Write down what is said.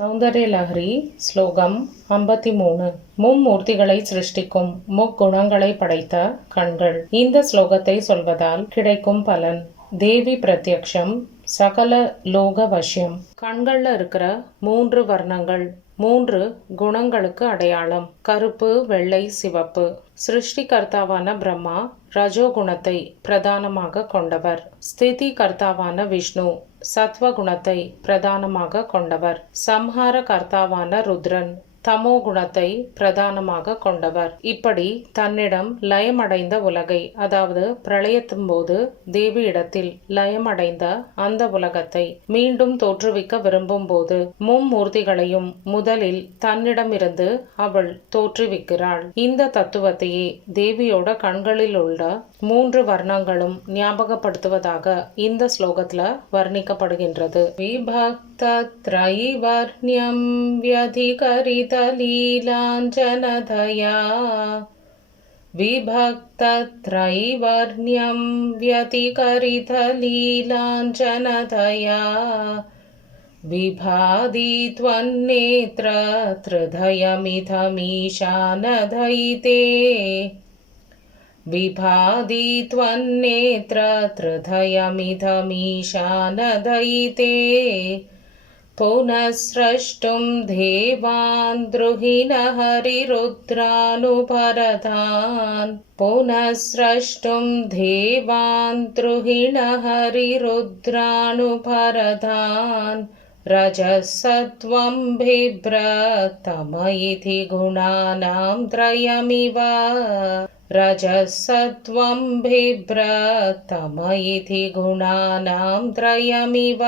சௌந்தர்யலஹரி ஸ்லோகம் ஐம்பத்தி மூணு மும்மூர்த்திகளை சிருஷ்டிக்கும் முக்குணங்களை படைத்த கண்கள். இந்த ஸ்லோகத்தை சொல்வதால் கிடைக்கும் பலன். தேவி பிரத்யக்ஷம் சகல லோக வசியம் கண்கள்ல இருக்கிற மூன்று வர்ணங்கள். மூன்று குணங்களுக்கு அடையாளம். கருப்பு வெள்ளை சிவப்பு. சிருஷ்டிகர்த்தாவான பிரம்மா ரஜோகுணத்தை பிரதானமாக கொண்டவர். ஸ்திதி கர்த்தாவான விஷ்ணு சத்வகுணத்தை பிரதானமாக கொண்டவர். சம்ஹார கர்த்தாவான ருத்ரன். தமோ குணத்தை பிரதானமாக கொண்டவர். இப்படி தன்னிடம் லயமடைந்த உலகை அதாவது பிரளயத்தின் போது தேவி இடத்தில் லயமடைந்த அந்த உலகத்தை மீண்டும் தோற்றுவிக்க விரும்பும் போது மும்மூர்த்திகளையும் முதலில் தன்னிடமிருந்து அவள் தோற்றுவிக்கிறாள். இந்த தத்துவத்தையே தேவியோட கண்களில் உள்ள மூன்று வர்ணங்களும் ஞாபகப்படுத்துவதாக இந்த ஸ்லோகத்துல வர்ணிக்கப்படுகின்றது. விபக் तत्रैवर्ण्यं व्यधिकरितलीलाञ्चनधया विभक्तत्रैवर्ण्यं व्यतिकरित लीलाञ्चनधया विभादि त्वन्नेत्र त्रिधयमिथमीशानधयिते नयिते विभादि त्वन्नेत्र त्रिधयमिथमीशानधयिते पुनः स्रष्टुं देवान् द्रुहिणहरिरुद्रानुपरतान् पुनः स्रष्टुं देवान् द्रुहिणहरिरुद्रानुपरतान् रजसत्वं बिभ्रतम इति गुणानां त्रयमिव। रजसत्वं बिभ्रतम इति गुणानां त्रयमिव।